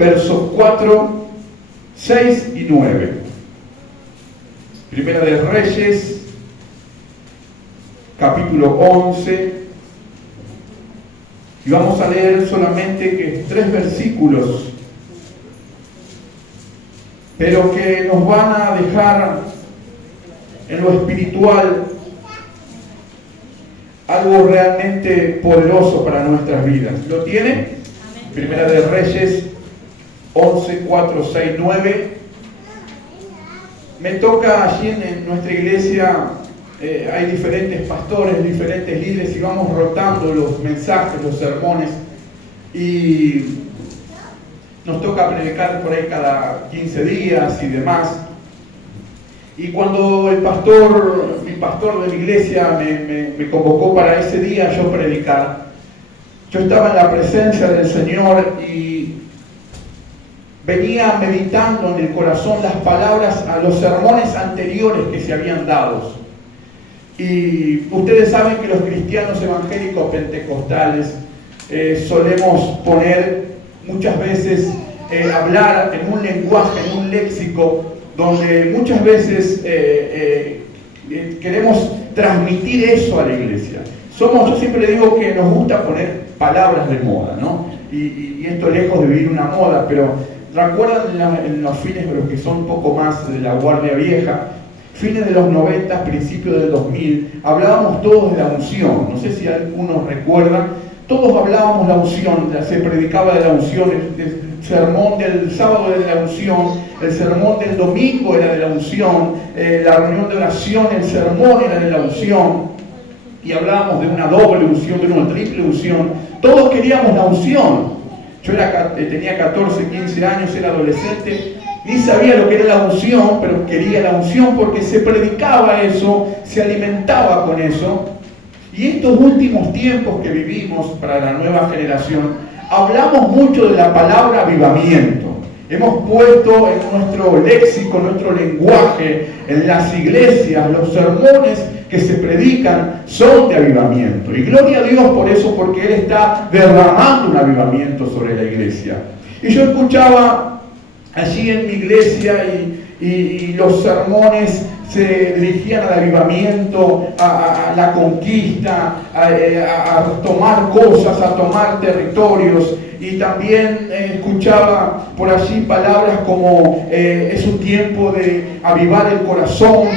versos 4, 6 y 9. Primera de Reyes, capítulo 11. Y vamos a leer solamente 3 versículos, pero que nos van a dejar en lo espiritual algo realmente poderoso para nuestras vidas. ¿Lo tiene? Primera de Reyes 11, 4, 6, 9. Me toca allí en nuestra iglesia, hay diferentes pastores, diferentes líderes, y vamos rotando los mensajes, los sermones, y nos toca predicar por ahí cada 15 días y demás. Y cuando mi pastor de la iglesia me convocó para ese día yo predicar, yo estaba en la presencia del Señor y venía meditando en el corazón las palabras a los sermones anteriores que se habían dado. Y ustedes saben que los cristianos evangélicos pentecostales solemos poner muchas veces, hablar en un lenguaje, en un léxico, donde muchas veces queremos transmitir eso a la iglesia. Yo siempre digo que nos gusta poner palabras de moda, ¿no? Y esto lejos de vivir una moda, pero recuerdan en los fines de los que son un poco más de la guardia vieja, fines de los 90, principios del 2000, hablábamos todos de la unción. No sé si algunos recuerdan, todos hablábamos de la unción, se predicaba de la unción, el sermón del sábado era de la unción, el sermón del domingo era de la unción, la reunión de oración, el sermón era de la unción, y hablábamos de una doble unción, de una triple unción. Todos queríamos la unción. Yo tenía 14, 15 años, era adolescente, ni sabía lo que era la unción, pero quería la unción porque se predicaba eso, se alimentaba con eso. Y estos últimos tiempos que vivimos para la nueva generación, hablamos mucho de la palabra avivamiento. Hemos puesto en nuestro léxico, en nuestro lenguaje, en las iglesias, los sermones que se predican son de avivamiento. Y gloria a Dios por eso, porque Él está derramando un avivamiento sobre la iglesia. Y yo escuchaba allí en mi iglesia y los sermones se dirigían al avivamiento, a la conquista, a tomar cosas, a tomar territorios. Y también escuchaba por allí palabras como es un tiempo de avivar el corazón,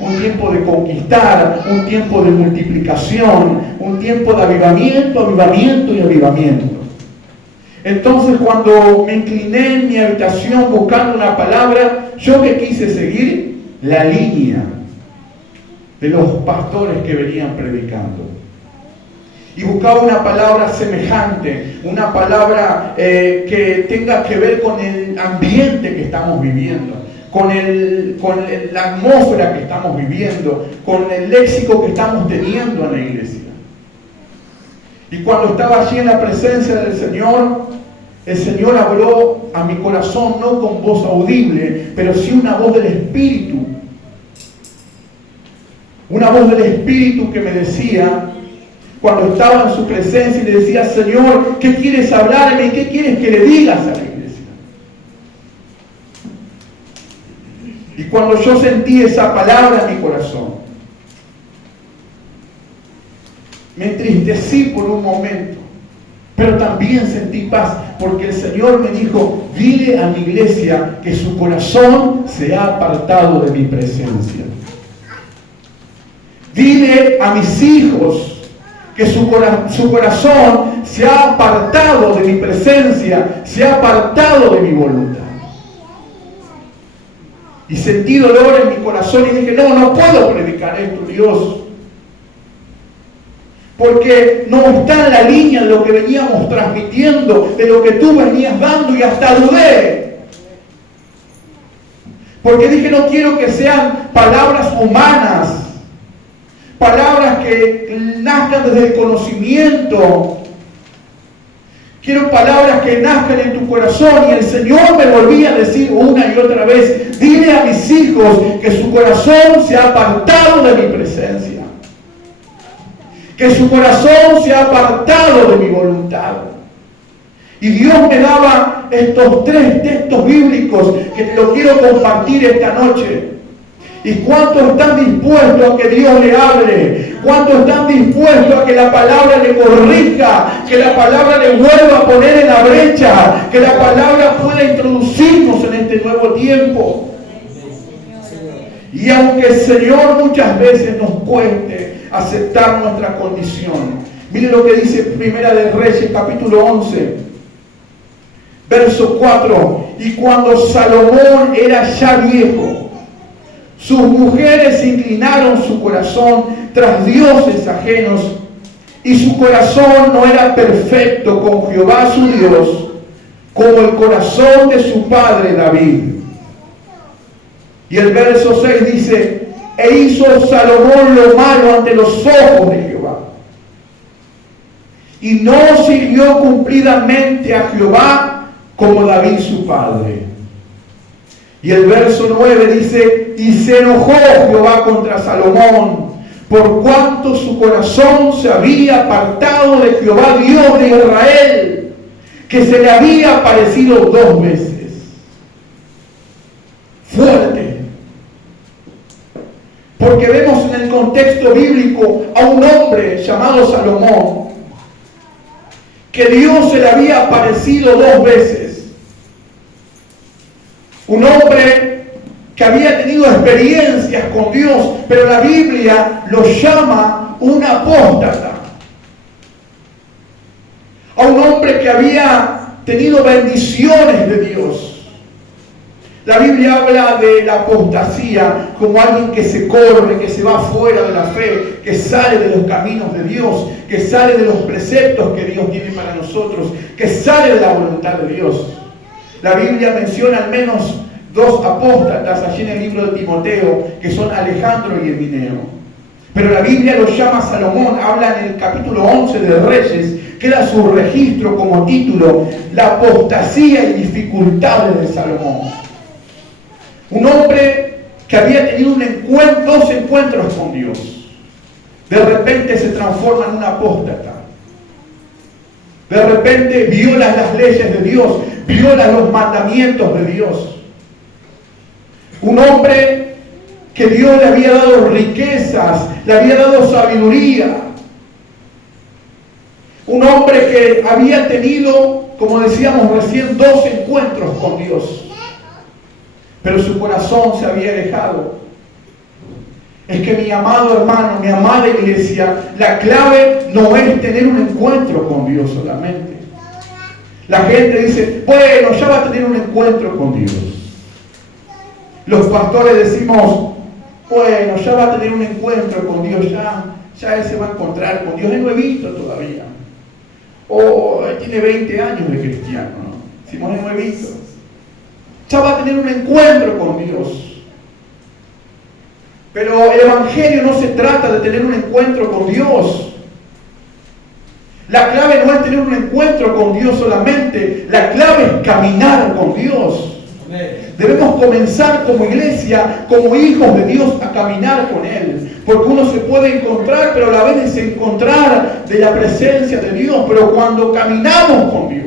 un tiempo de conquistar, un tiempo de multiplicación, un tiempo de avivamiento, avivamiento y avivamiento. Entonces, cuando me incliné en mi habitación buscando una palabra, yo que quise seguir la línea de los pastores que venían predicando. Y buscaba una palabra semejante, una palabra que tenga que ver con el ambiente que estamos viviendo, con la atmósfera que estamos viviendo, con el léxico que estamos teniendo en la iglesia. Y cuando estaba allí en la presencia del Señor, el Señor habló a mi corazón, no con voz audible, pero sí una voz del Espíritu. Una voz del Espíritu que me decía, cuando estaba en su presencia, y le decía: Señor, ¿qué quieres hablarme? ¿Qué quieres que le digas a la iglesia? Y cuando yo sentí esa palabra en mi corazón, me entristecí por un momento, pero también sentí paz, porque el Señor me dijo: dile a mi iglesia que su corazón se ha apartado de mi presencia. Dile a mis hijos que su corazón se ha apartado de mi presencia, se ha apartado de mi voluntad. Y sentí dolor en mi corazón y dije: no puedo predicar esto, Dios. Porque no está en la línea de lo que veníamos transmitiendo, de lo que tú venías dando, y hasta dudé. Porque dije: no quiero que sean palabras humanas, palabras que nazcan desde el conocimiento. Quiero palabras que nazcan en tu corazón. Y el Señor me volvía a decir una y otra vez: dile a mis hijos que su corazón se ha apartado de mi presencia, que su corazón se ha apartado de mi voluntad. Y Dios me daba estos 3 textos bíblicos que te lo quiero compartir esta noche. ¿Y cuántos están dispuestos a que Dios le hable? ¿Cuántos están dispuestos a que la palabra le corrija? Que la palabra le vuelva a poner en la brecha. Que la palabra pueda introducirnos en este nuevo tiempo. Y aunque el Señor muchas veces nos cueste aceptar nuestra condición. Mire lo que dice Primera de Reyes, capítulo 11, verso 4. Y cuando Salomón era ya viejo, sus mujeres inclinaron su corazón tras dioses ajenos, y su corazón no era perfecto con Jehová su Dios, como el corazón de su padre David. Y el verso 6 dice, e hizo Salomón lo malo ante los ojos de Jehová, y no sirvió cumplidamente a Jehová como David su padre. Y el verso 9 dice, y se enojó Jehová contra Salomón, por cuanto su corazón se había apartado de Jehová Dios de Israel, que se le había aparecido 2 veces. Fuerte. Porque vemos en el contexto bíblico a un hombre llamado Salomón, que Dios se le había aparecido 2 veces. Un hombre que había tenido experiencias con Dios, pero la Biblia lo llama un apóstata. A un hombre que había tenido bendiciones de Dios. La Biblia habla de la apostasía como alguien que se corre, que se va fuera de la fe, que sale de los caminos de Dios, que sale de los preceptos que Dios tiene para nosotros, que sale de la voluntad de Dios. La Biblia menciona al menos 2 apóstatas allí en el libro de Timoteo, que son Alejandro y Emineo. Pero la Biblia lo llama Salomón, habla en el capítulo 11 de Reyes, que da su registro como título, la apostasía y dificultades de Salomón. Un hombre que había tenido 2 encuentros con Dios, de repente se transforma en un apóstata. De repente viola las leyes de Dios, viola los mandamientos de Dios. Un hombre que Dios le había dado riquezas, le había dado sabiduría. Un hombre que había tenido, como decíamos recién, 2 encuentros con Dios. Pero su corazón se había alejado. Es que mi amado hermano, mi amada iglesia, la clave no es tener un encuentro con Dios solamente. La gente dice, bueno, ya va a tener un encuentro con Dios. Los pastores decimos, bueno, ya va a tener un encuentro con Dios, ya él se va a encontrar con Dios, él no he visto todavía. O él tiene 20 años de cristiano, ¿no? Decimos, él no he visto. Ya va a tener un encuentro con Dios. Pero el Evangelio no se trata de tener un encuentro con Dios. La clave no es tener un encuentro con Dios solamente. La clave es caminar con Dios. Debemos comenzar como iglesia, como hijos de Dios, a caminar con Él. Porque uno se puede encontrar, pero a la vez desencontrar de la presencia de Dios. Pero cuando caminamos con Dios,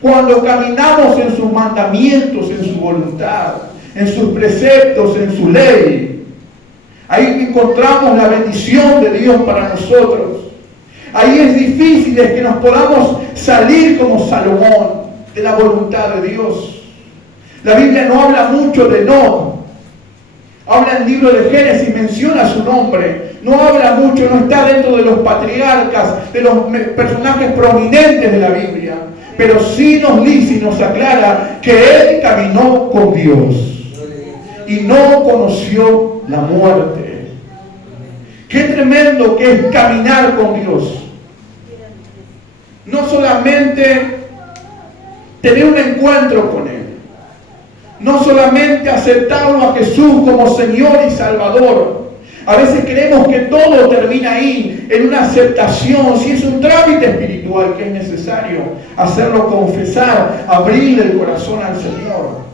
cuando caminamos en sus mandamientos, en su voluntad, en sus preceptos, en su ley, ahí encontramos la bendición de Dios para nosotros. Ahí es difícil que nos podamos salir como Salomón de la voluntad de Dios. La Biblia no habla mucho de Enoc. Habla en el libro de Génesis, menciona su nombre. No habla mucho, no está dentro de los patriarcas, de los personajes prominentes de la Biblia. Pero sí nos dice y nos aclara que él caminó con Dios y no conoció la muerte. Qué tremendo que es caminar con Dios. No solamente tener un encuentro con Él, no solamente aceptarlo a Jesús como Señor y Salvador. A veces creemos que todo termina ahí, en una aceptación. Si es un trámite espiritual que es necesario hacerlo confesar, abrirle el corazón al Señor.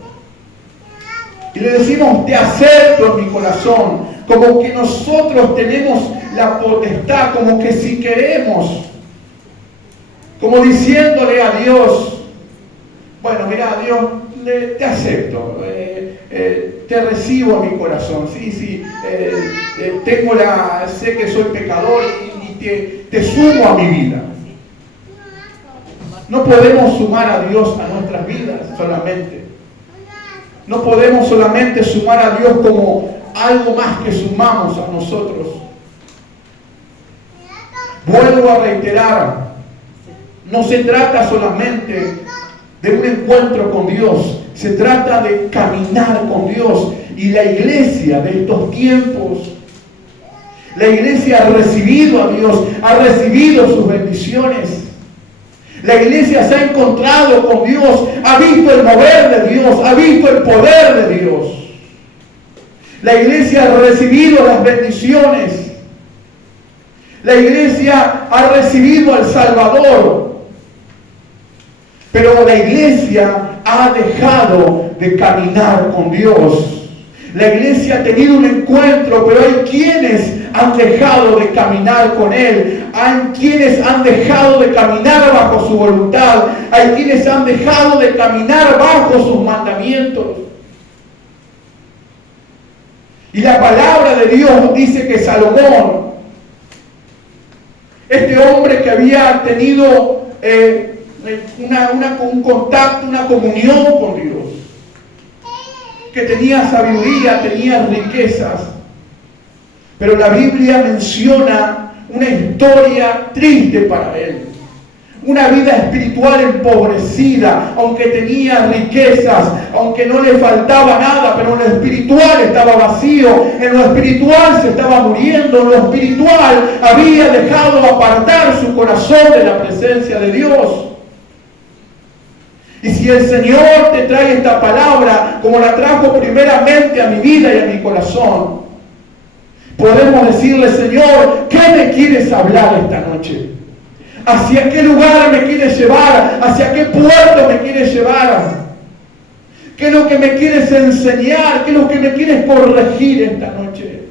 Y le decimos, te acepto en mi corazón, como que nosotros tenemos la potestad, como que si queremos, como diciéndole a Dios, mira, Dios, te acepto, te recibo a mi corazón, sí, sé que soy pecador y te sumo a mi vida. No podemos sumar a Dios a nuestras vidas solamente. No podemos solamente sumar a Dios como algo más que sumamos a nosotros. Vuelvo a reiterar, no se trata solamente de un encuentro con Dios, se trata de caminar con Dios. Y la iglesia de estos tiempos, la iglesia ha recibido a Dios, ha recibido sus bendiciones. La iglesia se ha encontrado con Dios, ha visto el mover de Dios, ha visto el poder de Dios. La iglesia ha recibido las bendiciones. La iglesia ha recibido al Salvador. Pero la iglesia ha dejado de caminar con Dios. La iglesia ha tenido un encuentro, pero hay quienes han dejado de caminar con Él. Hay quienes han dejado de caminar bajo su voluntad. Hay quienes han dejado de caminar bajo sus mandamientos. Y la palabra de Dios dice que Salomón, este hombre que había tenido un contacto, una comunión con Dios, que tenía sabiduría, tenía riquezas, pero la Biblia menciona una historia triste para él, una vida espiritual empobrecida, aunque tenía riquezas, aunque no le faltaba nada, pero en lo espiritual estaba vacío, en lo espiritual se estaba muriendo, en lo espiritual había dejado apartar su corazón de la presencia de Dios. Y si el Señor te trae esta palabra, como la trajo primeramente a mi vida y a mi corazón, podemos decirle: Señor, ¿qué me quieres hablar esta noche? ¿Hacia qué lugar me quieres llevar? ¿Hacia qué puerto me quieres llevar? ¿Qué es lo que me quieres enseñar? ¿Qué es lo que me quieres corregir esta noche?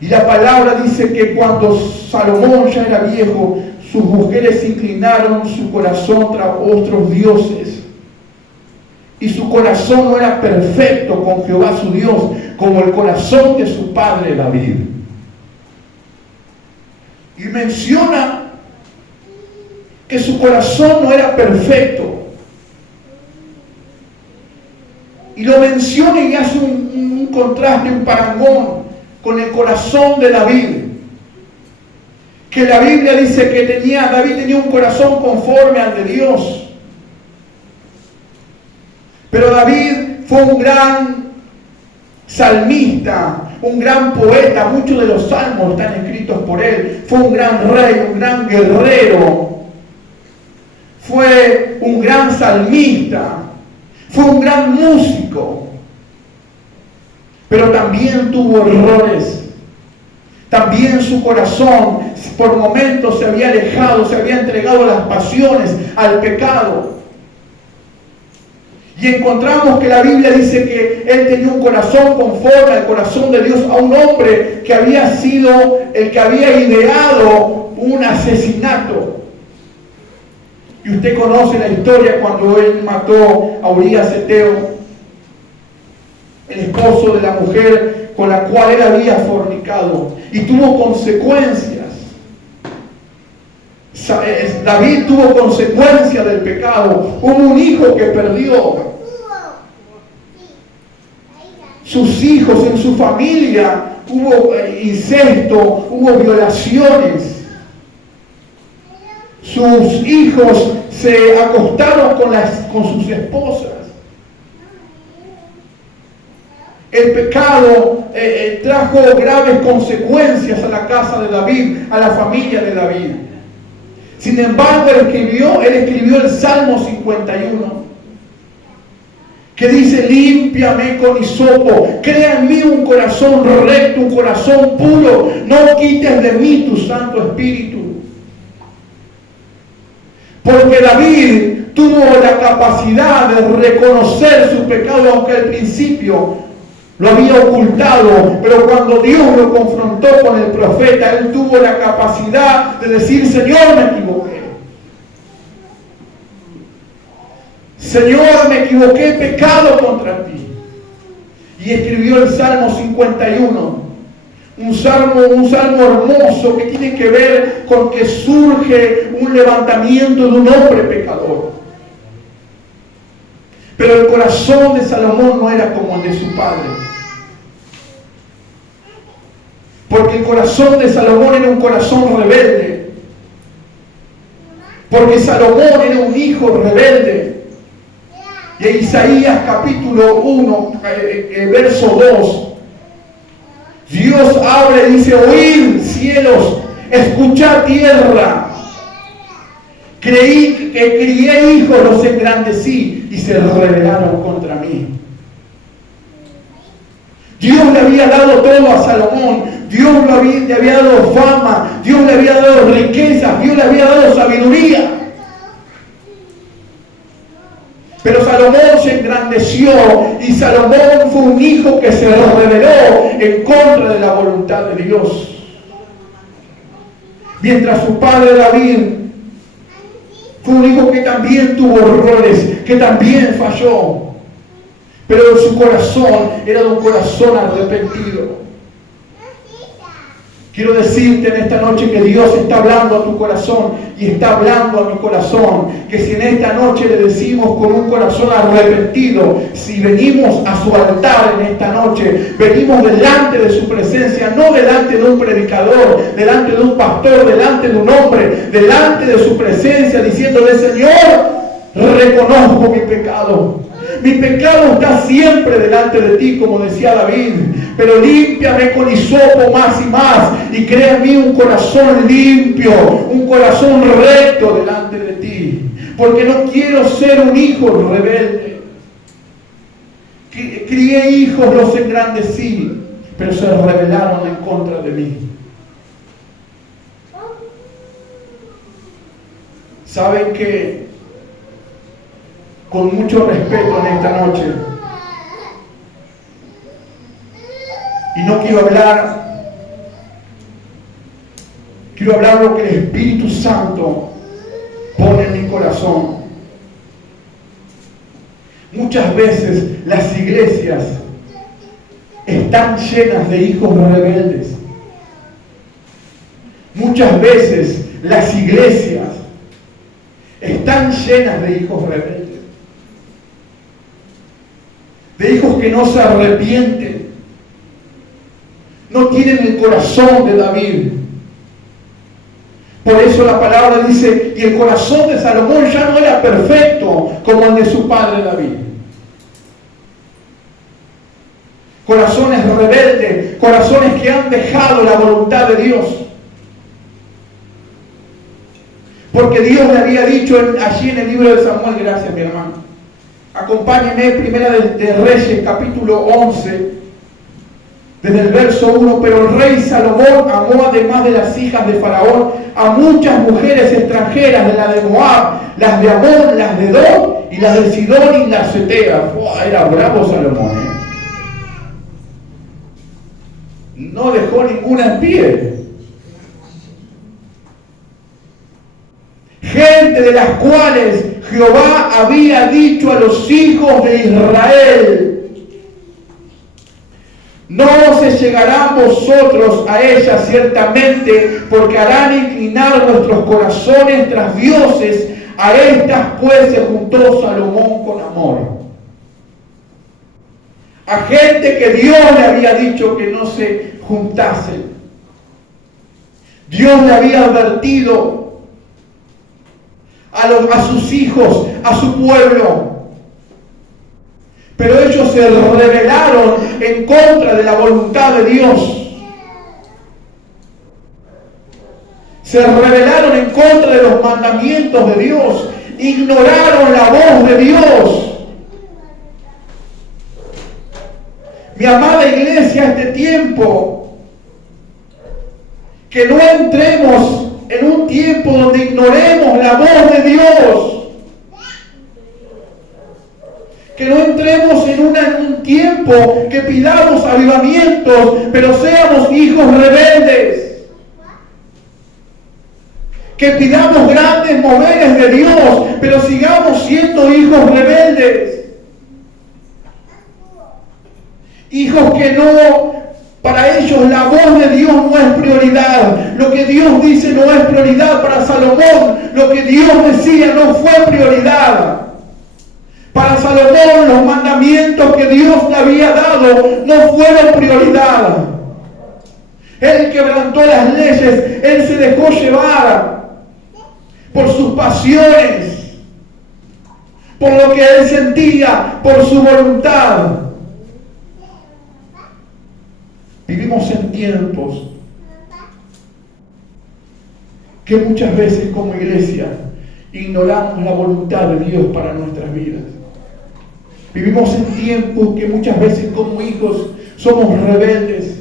Y la palabra dice que cuando Salomón ya era viejo, sus mujeres inclinaron su corazón tras otros dioses. Y su corazón no era perfecto con Jehová su Dios, como el corazón de su padre David. Y menciona que su corazón no era perfecto. Y lo menciona y hace un contraste, un parangón con el corazón de David. Que la Biblia dice que David tenía un corazón conforme al de Dios. Pero David fue un gran salmista, un gran poeta. Muchos de los salmos están escritos por él. Fue un gran rey, un gran guerrero. Fue un gran salmista. Fue un gran músico. Pero también tuvo errores. También su corazón por momentos se había alejado, se había entregado a las pasiones, al pecado. Y encontramos que la Biblia dice que él tenía un corazón conforme al corazón de Dios, a un hombre que había sido el que había ideado un asesinato. Y usted conoce la historia cuando él mató a Urías Eteo, el esposo de la mujer con la cual él había fornicado, y tuvo consecuencias. David tuvo consecuencias del pecado. Hubo un hijo que perdió. Sus hijos, en su familia hubo incesto, hubo violaciones. Sus hijos se acostaron con sus esposas. El pecado trajo graves consecuencias a la casa de David, a la familia de David. Sin embargo, él escribió el Salmo 51, que dice: límpiame con hisopo, crea en mí un corazón recto, un corazón puro, no quites de mí tu Santo Espíritu. Porque David tuvo la capacidad de reconocer su pecado, aunque al principio lo había ocultado, pero cuando Dios lo confrontó con el profeta, él tuvo la capacidad de decir: Señor, me equivoqué. Señor, me equivoqué, he pecado contra ti. Y escribió el Salmo 51, un salmo hermoso que tiene que ver con que surge un levantamiento de un hombre pecador. Pero el corazón de Salomón no era como el de su padre. Porque el corazón de Salomón era un corazón rebelde. Porque Salomón era un hijo rebelde. Y en Isaías capítulo 1, verso 2, Dios habla y dice: oíd cielos, escuchad tierra. Crié hijos, los engrandecí y se rebelaron contra mí. Dios le había dado todo a Salomón. Dios le había dado fama. Dios le había dado riquezas. Dios le había dado sabiduría. Pero Salomón se engrandeció y Salomón fue un hijo que se rebeló en contra de la voluntad de Dios. Mientras su padre David fue un hijo que también tuvo errores, que también falló. Pero su corazón era de un corazón arrepentido. Quiero decirte en esta noche que Dios está hablando a tu corazón y está hablando a mi corazón. Que si en esta noche le decimos con un corazón arrepentido, si venimos a su altar en esta noche, venimos delante de su presencia, no delante de un predicador, delante de un pastor, delante de un hombre, delante de su presencia, diciéndole: Señor, reconozco mi pecado. Mi pecado está siempre delante de ti, como decía David, pero límpiame con hisopo más y más y crea en mí un corazón limpio, un corazón recto delante de ti, porque no quiero ser un hijo rebelde. Crié hijos, los engrandecí, pero se rebelaron en contra de mí. ¿Saben qué? Con mucho respeto en esta noche, y no quiero hablar lo que el Espíritu Santo pone en mi corazón. Muchas veces las iglesias están llenas de hijos rebeldes. Muchas veces las iglesias están llenas de hijos rebeldes. De hijos que no se arrepienten, no tienen el corazón de David. Por eso la palabra dice: y el corazón de Salomón ya no era perfecto como el de su padre David. Corazones rebeldes, corazones que han dejado la voluntad de Dios. Porque Dios le había dicho allí en el libro de Samuel, gracias mi hermano. Acompáñenme, Primera de Reyes, capítulo 11, desde el verso 1. Pero el rey Salomón amó, además de las hijas de Faraón, a muchas mujeres extranjeras, de la de Moab, las de Amón, las de Edom, y las de Sidón y las Ceteas. Era bravo Salomón, No dejó ninguna en pie. Gente de las cuales Jehová había dicho a los hijos de Israel: no se llegarán vosotros a ellas ciertamente, porque harán inclinar nuestros corazones tras dioses. A estas pues se juntó Salomón con amor. A gente que Dios le había dicho que no se juntasen. Dios le había advertido a sus hijos, a su pueblo. Pero ellos se rebelaron en contra de la voluntad de Dios. Se rebelaron en contra de los mandamientos de Dios. Ignoraron la voz de Dios. Mi amada iglesia, este tiempo, que no entremos en un tiempo donde ignoremos la voz de Dios. Que no entremos en un tiempo que pidamos avivamientos, pero seamos hijos rebeldes. Que pidamos grandes moveres de de Dios, pero sigamos siendo hijos rebeldes. Hijos que no, para ellos la voz de Dios no es prioridad. Lo que Dios dice no es prioridad para Salomón. Lo que Dios decía no fue prioridad. Para Salomón los mandamientos que Dios le había dado no fueron prioridad. Él quebrantó las leyes, él se dejó llevar por sus pasiones, por lo que él sentía, por su voluntad. Vivimos en tiempos que muchas veces como iglesia ignoramos la voluntad de Dios para nuestras vidas. Vivimos en tiempos que muchas veces como hijos somos rebeldes.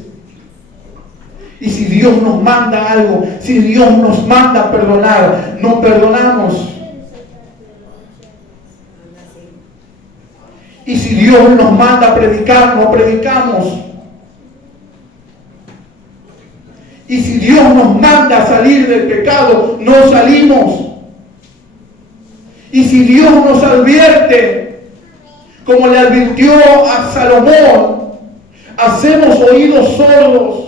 Y si Dios nos manda algo, si Dios nos manda perdonar, no perdonamos. Y si Dios nos manda predicar, no predicamos. Y si Dios nos manda salir del pecado, no salimos. Y si Dios nos advierte, como le advirtió a Salomón, hacemos oídos sordos.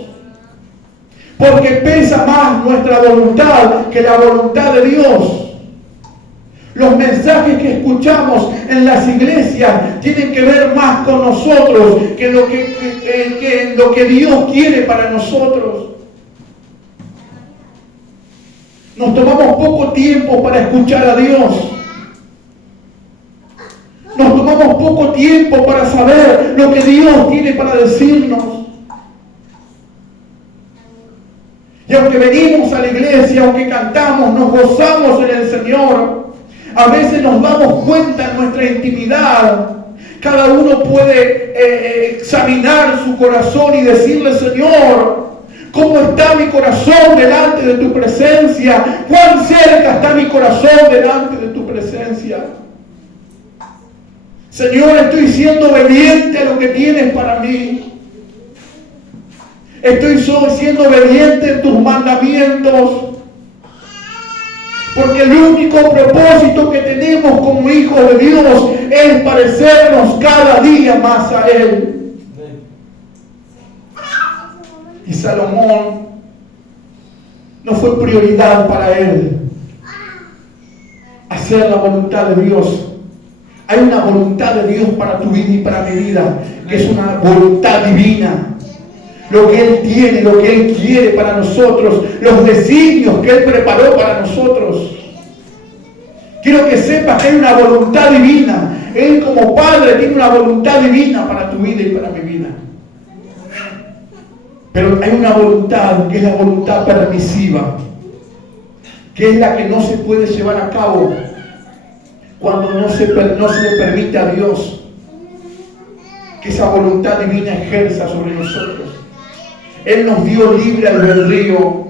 Porque pesa más nuestra voluntad que la voluntad de Dios. Los mensajes que escuchamos en las iglesias tienen que ver más con nosotros que lo que Dios quiere para nosotros. Nos tomamos poco tiempo para escuchar a Dios. Nos tomamos poco tiempo para saber lo que Dios tiene para decirnos. Y aunque venimos a la iglesia, aunque cantamos, nos gozamos en el Señor, a veces nos damos cuenta en nuestra intimidad. Cada uno puede examinar su corazón y decirle: Señor, ¿cómo está mi corazón delante de tu presencia? ¿Cuán cerca está mi corazón delante de tu presencia? Señor, estoy siendo obediente a lo que tienes para mí. Estoy siendo obediente en tus mandamientos. Porque el único propósito que tenemos como hijos de Dios es parecernos cada día más a Él. Y Salomón no fue prioridad para él hacer la voluntad de Dios. Hay una voluntad de Dios para tu vida y para mi vida, que es una voluntad divina. Lo que Él tiene, lo que Él quiere para nosotros, los designios que Él preparó para nosotros. Quiero que sepas que hay una voluntad divina. Él como Padre tiene una voluntad divina para tu vida y para mi vida. Pero hay una voluntad que es la voluntad permisiva, que es la que no se puede llevar a cabo cuando no se le permite a Dios que esa voluntad divina ejerza sobre nosotros. Él nos dio libre albedrío.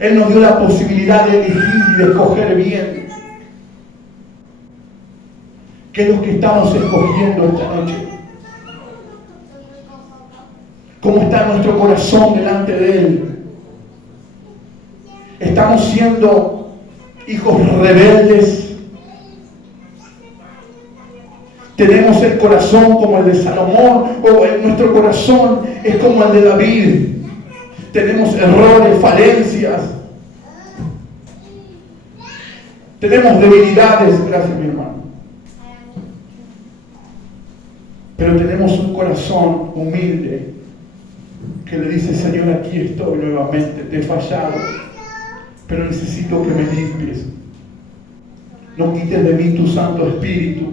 Él nos dio la posibilidad de elegir y de escoger bien. ¿Qué es lo que estamos escogiendo esta noche? ¿Cómo está nuestro corazón delante de Él? ¿Estamos siendo hijos rebeldes? ¿Tenemos el corazón como el de Salomón? ¿O nuestro corazón es como el de David? Tenemos errores, falencias. Tenemos debilidades, gracias mi hermano. Pero tenemos un corazón humilde que le dice: Señor, aquí estoy nuevamente, te he fallado, pero necesito que me limpies. No quites de mí tu Santo Espíritu,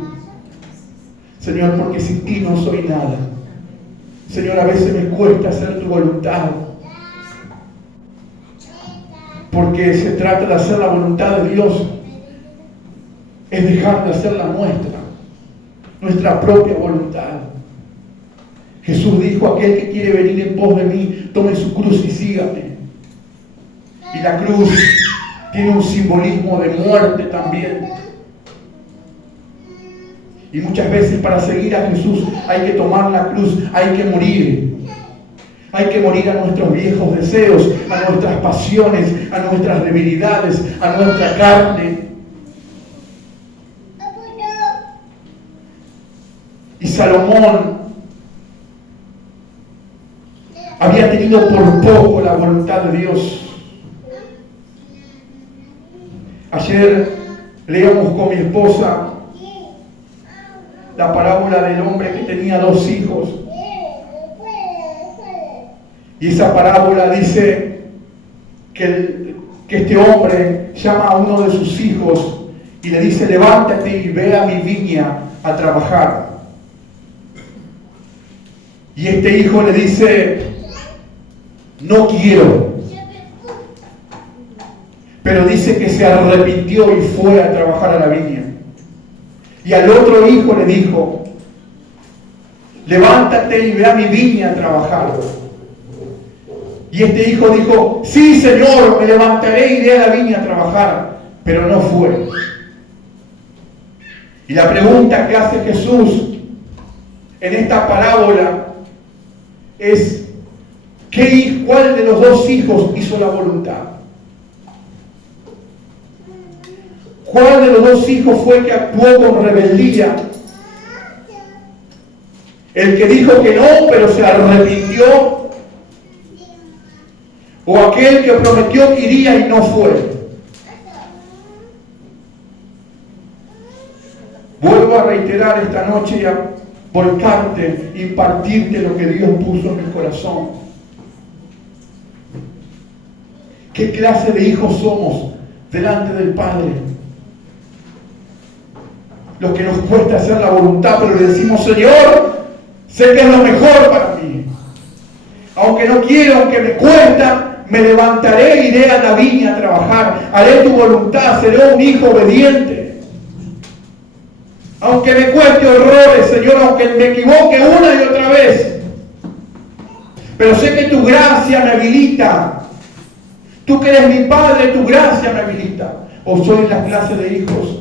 Señor, porque sin ti no soy nada. Señor, a veces me cuesta hacer tu voluntad, porque se trata de hacer la voluntad de Dios, es dejar de hacer la nuestra propia voluntad. Jesús dijo: aquel que quiere venir en pos de mí, tome su cruz y sígame. Y la cruz tiene un simbolismo de muerte también. Y muchas veces para seguir a Jesús hay que tomar la cruz, hay que morir. Hay que morir a nuestros viejos deseos, a nuestras pasiones, a nuestras debilidades, a nuestra carne. Y Salomón había tenido por poco la voluntad de Dios. Ayer leíamos con mi esposa la parábola del hombre que tenía 2 hijos. Y esa parábola dice que este hombre llama a uno de sus hijos y le dice: levántate y ve a mi viña a trabajar. Y este hijo le dice: no quiero. Pero dice que se arrepintió y fue a trabajar a la viña. Y al otro hijo le dijo: levántate y ve a mi viña a trabajar. Y este hijo dijo: sí, Señor, me levantaré y iré a la viña a trabajar. Pero no fue. Y la pregunta que hace Jesús en esta parábola es: ¿cuál de los 2 hijos hizo la voluntad? ¿Cuál de los 2 hijos fue que actuó con rebeldía? ¿El que dijo que no, pero se arrepintió? ¿O aquel que prometió que iría y no fue? Vuelvo a reiterar esta noche y a volcarte, impartirte lo que Dios puso en mi corazón. ¿Qué clase de hijos somos delante del Padre? Los que nos cuesta hacer la voluntad, pero le decimos: Señor, sé que es lo mejor para mí. Aunque no quiero, aunque me cuesta, me levantaré, iré a la viña a trabajar, haré tu voluntad, seré un hijo obediente. Aunque me cueste horrores, Señor, aunque me equivoque una y otra vez. Pero sé que tu gracia me habilita. Tú que eres mi Padre, tu gracia me habilita. O soy la clase de hijos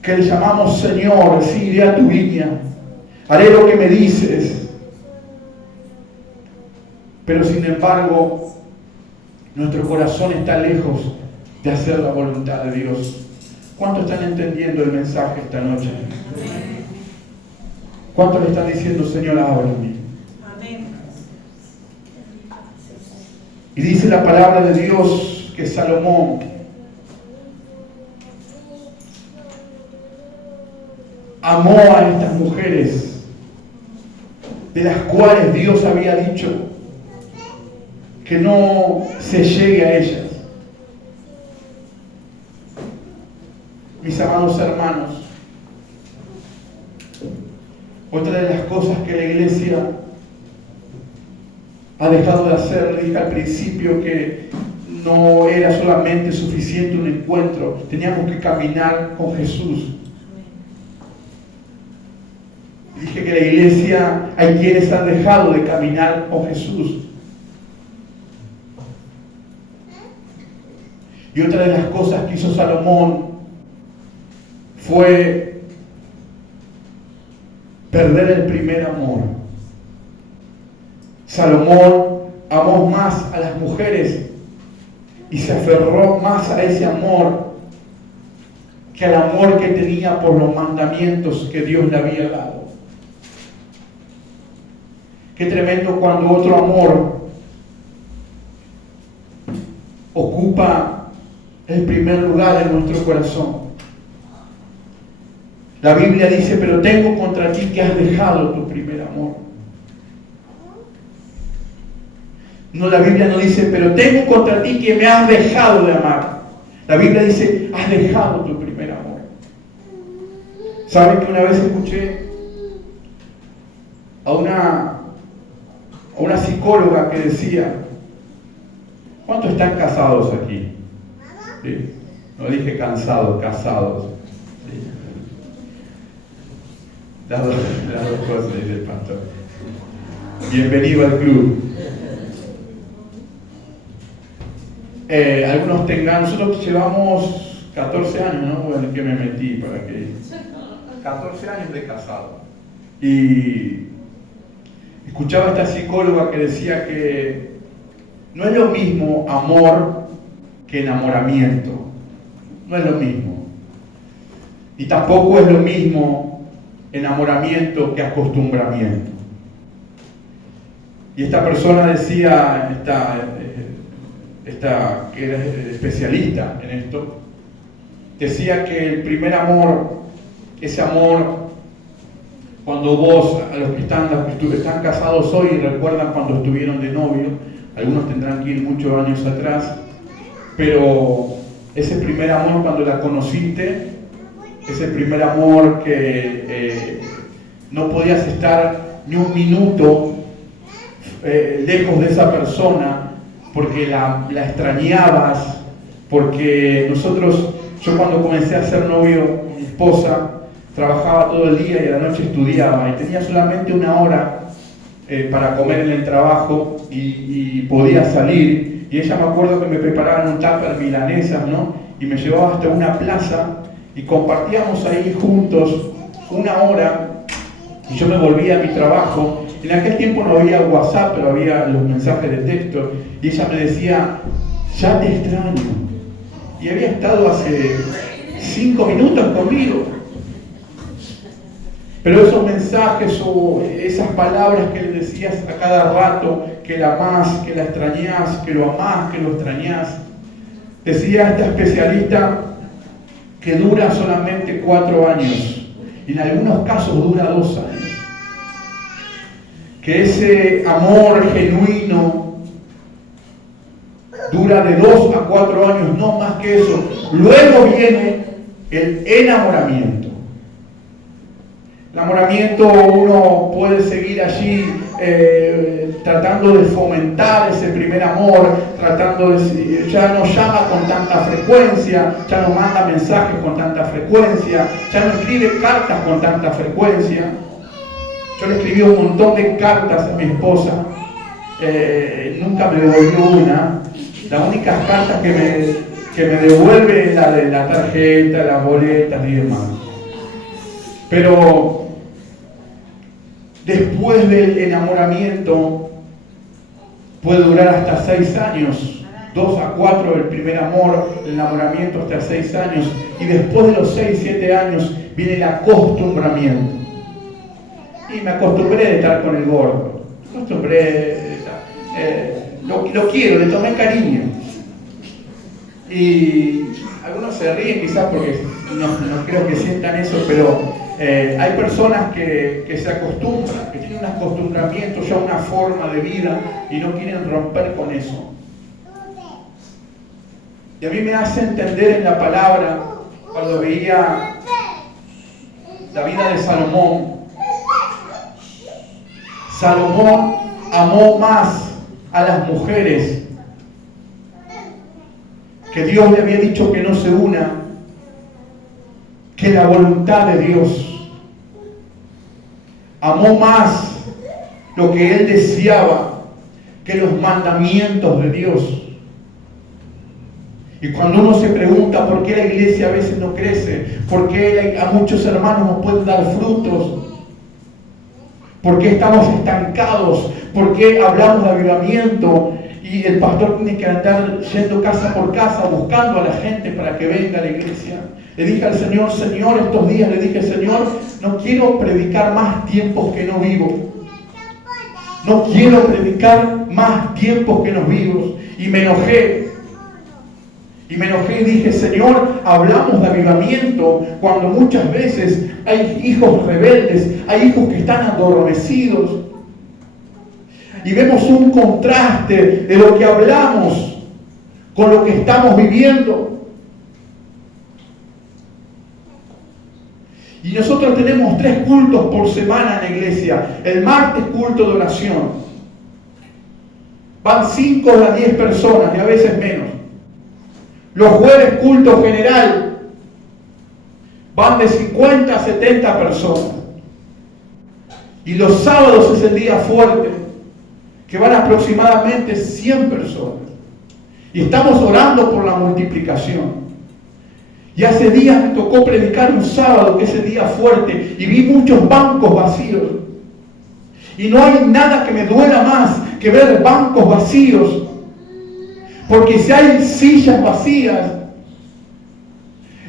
que le llamamos: Señor, sí, iré a tu viña, haré lo que me dices. Pero sin embargo, nuestro corazón está lejos de hacer la voluntad de Dios. ¿Cuántos están entendiendo el mensaje esta noche? ¿Cuántos le están diciendo: Señor, háblame? Y dice la palabra de Dios que Salomón amó a estas mujeres, de las cuales Dios había dicho que no se llegue a ellas. Mis amados hermanos, otra de las cosas que la iglesia ha dejado de hacer, le dije al principio que no era solamente suficiente un encuentro, teníamos que caminar con Jesús. Dije que la iglesia, hay quienes han dejado de caminar con Jesús. Y otra de las cosas que hizo Salomón fue perder el primer amor. Salomón amó más a las mujeres y se aferró más a ese amor que al amor que tenía por los mandamientos que Dios le había dado. Qué tremendo cuando otro amor ocupa el primer lugar en nuestro corazón. La Biblia dice: pero tengo contra ti que has dejado tu primer amor. No, la Biblia no dice: pero tengo contra ti que me has dejado de amar. La Biblia dice: has dejado tu primer amor. ¿Saben que una vez escuché a una psicóloga que decía: ¿cuántos están casados aquí? ¿Sí? No dije cansados, casados. ¿Sí? Las dos cosas, dice el pastor. Bienvenido al club. Algunos nosotros llevamos 14 años, ¿no? Bueno, ¿en qué me metí para que? 14 años de casado. Y escuchaba a esta psicóloga que decía que no es lo mismo amor que enamoramiento. No es lo mismo. Y tampoco es lo mismo enamoramiento que acostumbramiento. Y esta persona decía, esta que era especialista en esto, decía que el primer amor, ese amor, cuando vos, a los que están casados hoy, recuerdan cuando estuvieron de novio, algunos tendrán que ir muchos años atrás, pero ese primer amor cuando la conociste, ese primer amor que no podías estar ni un minuto lejos de esa persona, porque la extrañabas, porque yo cuando comencé a ser novio con mi esposa, trabajaba todo el día y a la noche estudiaba, y tenía solamente una hora para comer en el trabajo y podía salir, y ella me acuerdo que me preparaban un tupper milanesas, ¿no? Y me llevaba hasta una plaza, y compartíamos ahí juntos una hora, y yo me volvía a mi trabajo. En aquel tiempo no había WhatsApp, pero había los mensajes de texto, y ella me decía, ya te extraño. Y había estado hace 5 minutos conmigo. Pero esos mensajes o esas palabras que le decías a cada rato, que la amás, que la extrañás, que lo amás, que lo extrañás, decía esta especialista que dura solamente 4 años, y en algunos casos dura 2 años. Que ese amor genuino dura de 2 a 4 años, no más que eso. Luego viene el enamoramiento. El enamoramiento, uno puede seguir allí tratando de fomentar ese primer amor, ya no llama con tanta frecuencia, ya no manda mensajes con tanta frecuencia, ya no escribe cartas con tanta frecuencia. Yo le escribí un montón de cartas a mi esposa, nunca me devolvió una. Las únicas cartas que me devuelve es la de la tarjeta, las boletas y demás. Pero después del enamoramiento puede durar hasta 6 años, 2 a 4 el primer amor, el enamoramiento hasta 6 años, y después de los 6, 7 años viene el acostumbramiento. Y me acostumbré de estar con el gordo, lo quiero, le tomé cariño. Y algunos se ríen quizás porque no creo que sientan eso, pero hay personas que se acostumbran, que tienen un acostumbramiento, ya una forma de vida, y no quieren romper con eso. Y a mí me hace entender en la palabra, cuando veía la vida de Salomón, Salomón amó más a las mujeres que Dios le había dicho que no se una, que la voluntad de Dios. Amó más lo que él deseaba que los mandamientos de Dios. Y cuando uno se pregunta por qué la iglesia a veces no crece, por qué a muchos hermanos no pueden dar frutos, por qué estamos estancados, por qué hablamos de avivamiento y el pastor tiene que andar yendo casa por casa buscando a la gente para que venga a la iglesia. Le dije al Señor, estos días le dije, Señor, no quiero predicar más tiempos que no vivo. No quiero predicar más tiempos que no vivos. Y me enojé y dije, Señor, hablamos de avivamiento cuando muchas veces hay hijos rebeldes, hay hijos que están adormecidos. Y vemos un contraste de lo que hablamos con lo que estamos viviendo. Y nosotros tenemos 3 cultos por semana en la iglesia. El martes, culto de oración. Van 5 a 10 personas y a veces menos. Los jueves, culto general. Van de 50 a 70 personas. Y los sábados es el día fuerte, que van aproximadamente 100 personas. Y estamos orando por la multiplicación. Y hace días me tocó predicar un sábado, que es el día fuerte, y vi muchos bancos vacíos. Y no hay nada que me duela más que ver bancos vacíos. Porque si hay sillas vacías,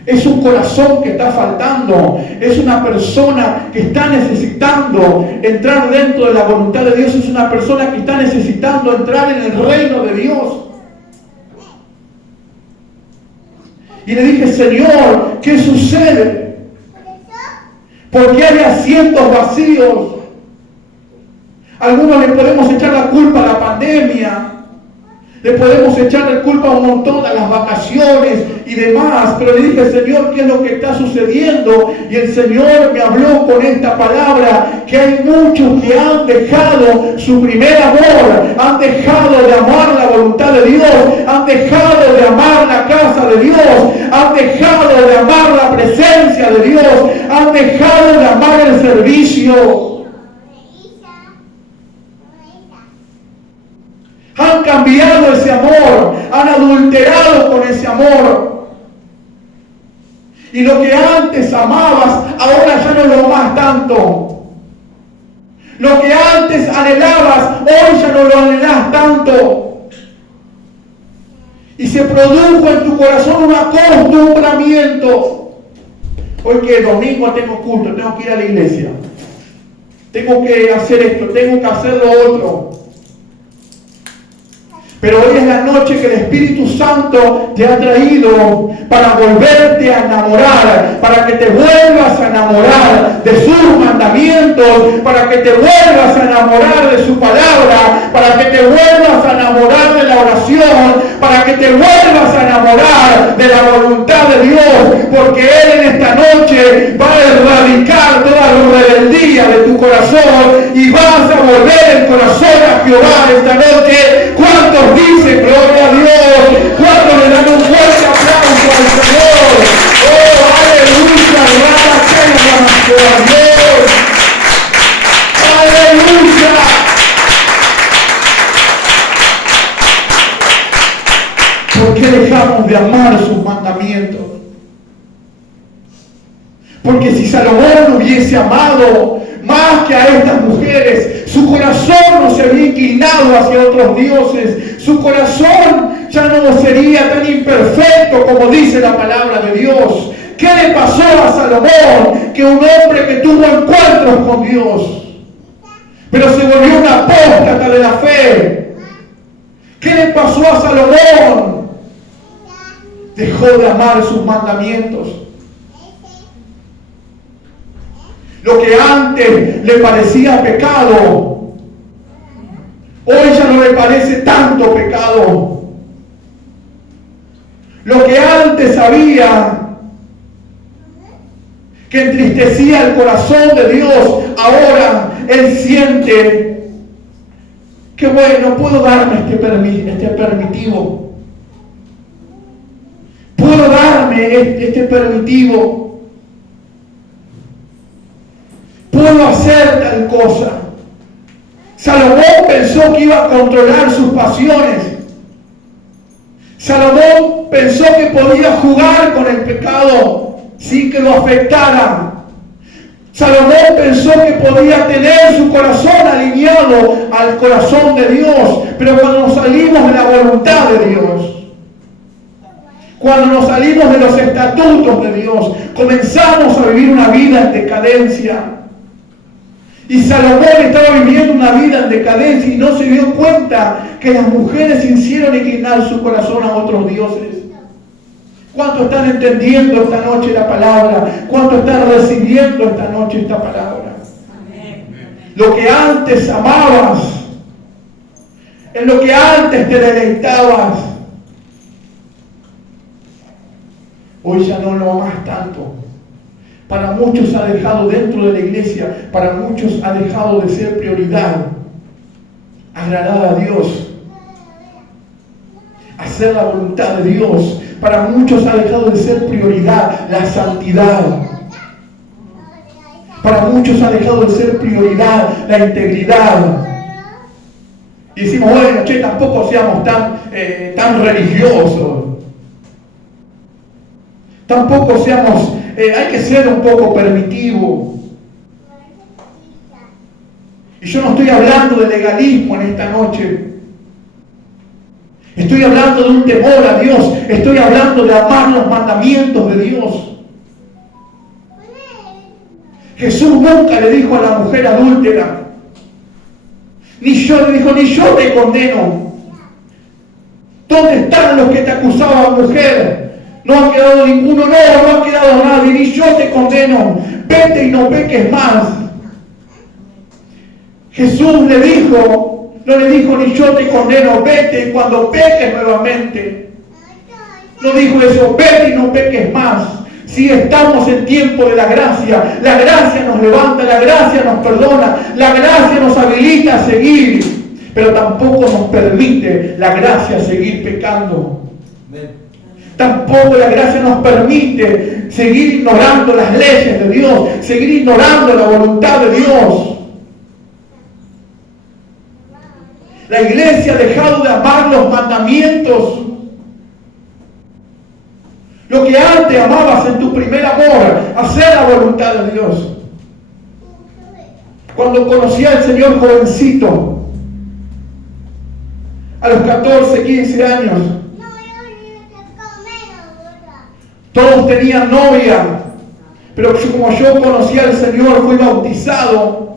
Es un corazón que está faltando. Es una persona que está necesitando entrar dentro de la voluntad de Dios. Es una persona que está necesitando entrar en el reino de Dios. Y le dije, Señor, ¿qué sucede? ¿Por qué hay asientos vacíos? Algunos le podemos echar la culpa a la pandemia. Le podemos echar la culpa a un montón a las vacaciones y demás, pero le dije, Señor, ¿qué es lo que está sucediendo? Y el Señor me habló con esta palabra, que hay muchos que han dejado su primer amor, han dejado de amar la voluntad de Dios, han dejado de amar la casa de Dios, han dejado de amar la presencia de Dios, han dejado de amar el servicio. Han cambiado ese amor, han adulterado con ese amor. Y lo que antes amabas, ahora ya no lo amas tanto. Lo que antes anhelabas, hoy ya no lo anhelas tanto. Y se produjo en tu corazón un acostumbramiento. Hoy que domingo tengo culto, tengo que ir a la iglesia. Tengo que hacer esto, tengo que hacer lo otro. Pero hoy es la noche que el Espíritu Santo te ha traído para volverte a enamorar, para que te vuelvas a enamorar de sus mandamientos, para que te vuelvas a enamorar de su palabra, para que te vuelvas a enamorar de la oración, para que te vuelvas a enamorar de la voluntad de Dios, porque Él en esta noche va a erradicar toda la rebeldía de tu corazón y vas a volver el corazón a Jehová esta noche. ¿Cuántos dicen gloria a Dios? ¿Cuántos le dan un fuerte aplauso al Señor? ¡Oh, aleluya! ¡Gloria a Dios! ¡Aleluya! ¿Por qué dejamos de amar sus mandamientos? Porque si Salomón hubiese amado más que a estas mujeres, su corazón no se habría inclinado hacia otros dioses, su corazón ya no sería tan imperfecto como dice la palabra de Dios. ¿Qué le pasó a Salomón? Que un hombre que tuvo encuentros con Dios, pero se volvió un apóstata de la fe. ¿Qué le pasó a Salomón? Dejó de amar sus mandamientos. Lo que antes le parecía pecado, hoy ya no le parece tanto pecado. Lo que antes sabía que entristecía el corazón de Dios, ahora él siente que bueno, puedo darme este permitivo. Puedo darme este permitivo. Puedo hacer tal cosa. Salomón pensó que iba a controlar sus pasiones. Salomón pensó que podía jugar con el pecado sin que lo afectara. Salomón pensó que podía tener su corazón alineado al corazón de Dios. Pero cuando nos salimos de la voluntad de Dios, cuando nos salimos de los estatutos de Dios, comenzamos a vivir una vida en decadencia. Y Salomón estaba viviendo una vida en decadencia y no se dio cuenta que las mujeres hicieron inclinar su corazón a otros dioses. ¿Cuántos están entendiendo esta noche la palabra? ¿Cuántos están recibiendo esta noche esta palabra? Amén. Lo que antes amabas, en lo que antes te deleitabas, hoy ya no lo amas tanto. Para muchos ha dejado dentro de la iglesia, para muchos ha dejado de ser prioridad agradar a Dios, hacer la voluntad de Dios. Para muchos ha dejado de ser prioridad la santidad. Para muchos ha dejado de ser prioridad la integridad. Y decimos, bueno, tampoco seamos tan religiosos. Tampoco seamos... hay que ser un poco permitivo. Y yo no estoy hablando de legalismo en esta noche. Estoy hablando de un temor a Dios. Estoy hablando de amar los mandamientos de Dios. Jesús nunca le dijo a la mujer adúltera, ni yo te condeno. ¿Dónde están los que te acusaban, mujer? No ha quedado ninguno, no ha quedado nadie, ni yo te condeno. Vete y no peques más. Jesús no le dijo ni yo te condeno, vete y cuando peques nuevamente. No dijo eso, vete y no peques más. Si estamos en tiempo de la gracia nos levanta, la gracia nos perdona, la gracia nos habilita a seguir, pero tampoco nos permite la gracia seguir pecando. Tampoco la gracia nos permite seguir ignorando las leyes de Dios, seguir ignorando la voluntad de Dios. La iglesia ha dejado de amar los mandamientos. Lo que antes amabas en tu primer amor, hacer la voluntad de Dios. Cuando conocí al Señor jovencito, a los 14, 15 años, todos tenían novia, pero como yo conocí al Señor, fui bautizado.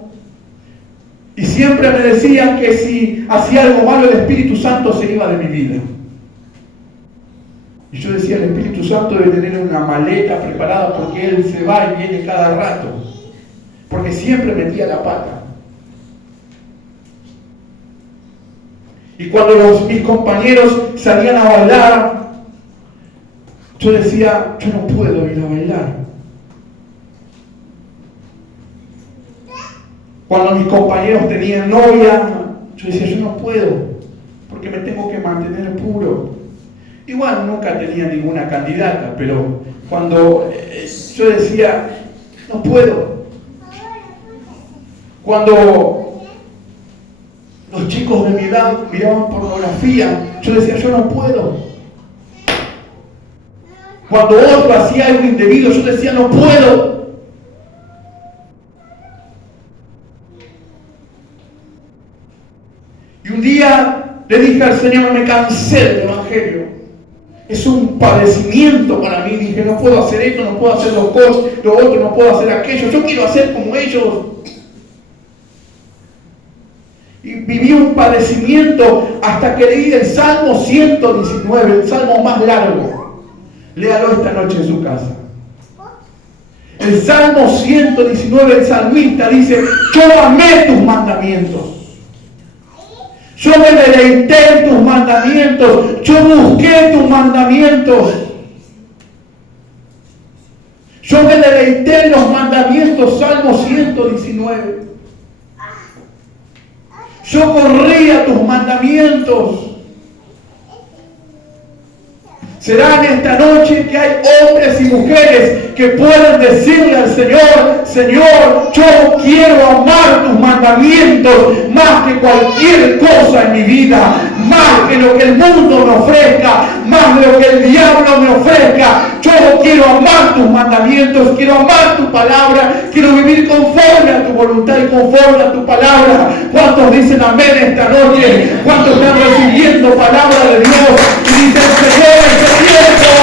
Y siempre me decían que si hacía algo malo, el Espíritu Santo se iba de mi vida. Y yo decía, el Espíritu Santo debe tener una maleta preparada porque Él se va y viene cada rato. Porque siempre metía la pata. Y cuando mis compañeros salían a bailar, yo decía, yo no puedo ir a bailar. Cuando mis compañeros tenían novia, yo decía, yo no puedo, porque me tengo que mantener puro. Igual nunca tenía ninguna candidata, pero cuando yo decía, no puedo. Cuando los chicos de mi edad miraban pornografía, yo decía, yo no puedo. Cuando otro hacía algo indebido, yo decía, no puedo. Y un día le dije al Señor, me cansé del Evangelio. Es un padecimiento para mí. Dije, no puedo hacer esto, no puedo hacer lo otro, no puedo hacer aquello. Yo quiero hacer como ellos. Y viví un padecimiento hasta que leí el Salmo 119, el Salmo más largo. Léalo esta noche en su casa. El Salmo 119, el salmista dice, yo amé tus mandamientos. Yo me deleité en tus mandamientos. Yo busqué tus mandamientos. Yo me deleité en los mandamientos. Salmo 119. Yo corrí a tus mandamientos. Será en esta noche que hay hombres y mujeres que pueden decirle al Señor, Señor, yo quiero amar tus mandamientos más que cualquier cosa en mi vida, más que lo que el mundo me ofrezca, más de lo que el diablo me ofrezca. Yo quiero amar tus mandamientos, quiero amar tu palabra, quiero vivir conforme a tu voluntad y conforme a tu palabra. ¿Cuántos dicen amén esta noche? ¿Cuántos están recibiendo palabra de Dios? Y dicen, Señor, este tiempo